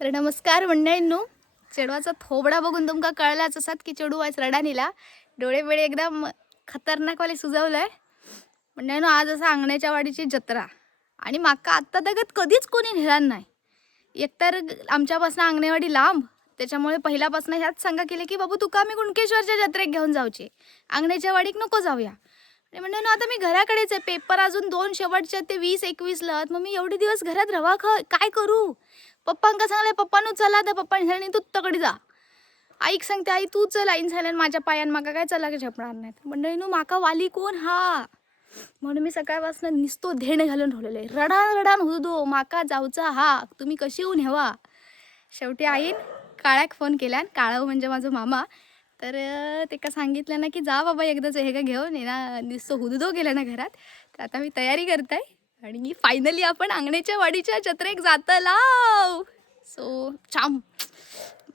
तर नमस्कार मंडळींनो, चेडवाचा थोबडा बघून तुमका कळलाच असत की चेडू वायस रडानीला डोळे बिळे एकदम खतरनाकवाले सुजवलंय. मंडळींनो, आज असं अंगण्याच्या वाडीची जत्रा आणि माका आत्ता तगत कधीच कोणी नेणार नाही. एकतर आमच्यापासून अंगणेवाडी लांब, त्याच्यामुळे पहिल्यापासून ह्याच सांगा केले की बाबू तुका आम्ही कुणकेश्वरच्या जत्रेक घेऊन जाऊचे, अंगण्याच्या वाडीक नको जाऊया. आणि म्हणजे ना आता मी घराकडेच आहे, पेपर अजून 2 शेवटचे ते 20-21 लहत, मग मी एवढे दिवस घरात रवा काय करू. पप्पांका सांगले पप्पानू चला, तर पप्पाने सांगले तू तकडे जा. आईक सांगते आई तू चल, आईन झाल्यान माझ्या पायान माका काय चला झेपणार नाही. मंडळीनू माका वाली कोण हा, म्हणून मी सकाळपासून निसतो धेण घालून ठेवलेले, रडान रडान हुदो माका जाऊचा हा, तुम्ही कशी येऊन हेवा. शेवटी आईन काळ्याक फोन केल्यान, काळाव म्हणजे माझा मामा. तर ते का सांगितलं ना की जा बाबा एकदाच हे का घेऊन ये ना, निसतो हुदुदो केला ना घरात. तर आता मी तयारी करताय आणि फायनली आपण अंगणेच्या वाडीच्या जत्रेक जातलाव. सो जाम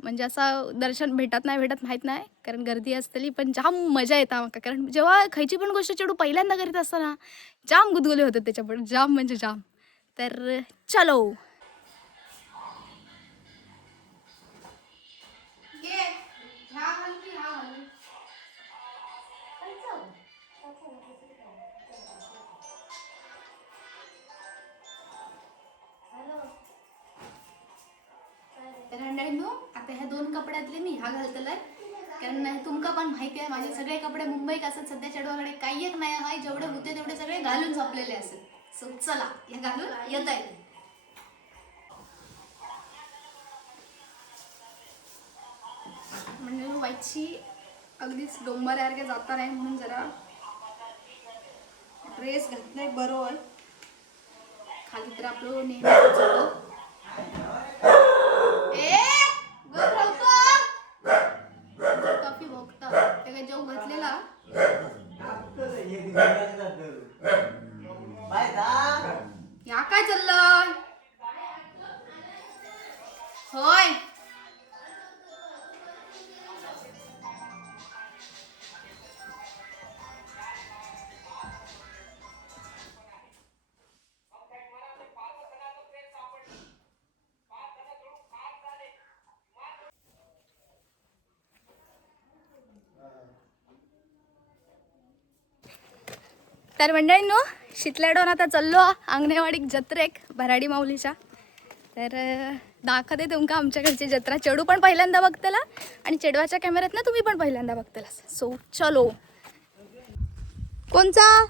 म्हणजे असं दर्शन भेटत माहीत नाही, कारण गर्दी असतली, पण जाम मजा येता माका. कारण जेव्हा खयची पण गोष्ट चेडू पहिल्यांदा करीत असताना जाम गुदगुले होतात त्याच्यापुढे, जाम म्हणजे जाम. तर चलो. तर मंडळींनो, आता ह्या 2 कपड्यातले मी हा घालतलाय, कारण तुमका पण माहिती आहे माझे सगळे कपडे मुंबईत असत. सध्या चेडवाकडे काही एक नाही आहे, जेवढे होते तेवढे सगळे घालून झोपलेले असत. सो चला हे घालून येत आहे. म्हणजे व्हायची अगदीच डोंबऱ्यासारखे जाता नाही, म्हणून जरा ड्रेस घातलाय बरो आहे. खाली तर आपलं नेहमी टॉफी भोगता ते काय जेव घातलेला. या काय चाललंय होय. तर मंडळींनो, शितल्याडोन आता चाललो अंगणेवाडीक जत्रेक भराडी माऊलीच्या. तर दाखवते तुमका आमच्याकडची जत्रा. चेडू पण पहिल्यांदा बघतला आणि चेडवाच्या कॅमेऱ्यात ना तुम्ही पण पहिल्यांदा बघतला. सो चलो. कोणचा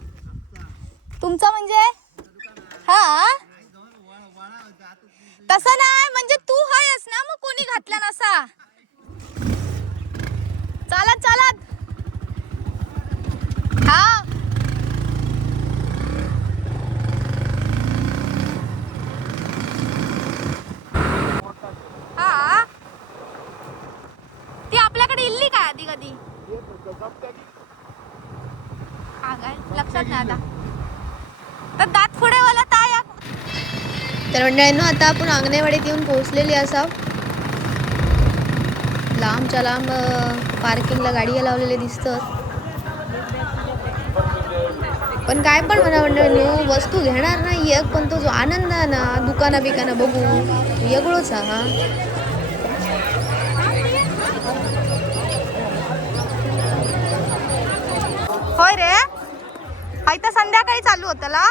तुमचा म्हणजे हा तसं नाही, म्हणजे तू हायस ना, मग कोणी घातला नसा. चालत चालत हा. हा ती आपल्याकडे इल्ली काय आधी कधी हा काय लक्षात नाही आता. तर दात पुढे वाला ताया. तर मंडळींनो, आता आपण अंगणेवाडीत येऊन पोहोचलेली असा. लांबच्या लांब पार्किंगला गाडी लावलेले दिसतात. पण काय पण म्हणा मंडळींनो, वस्तू घेणार नाही एक, पण तो जो आनंद आहे ना दुकाना बिकाना बघू वेगळोच हा. होय रे, तर संध्याकाळी चालू होतला.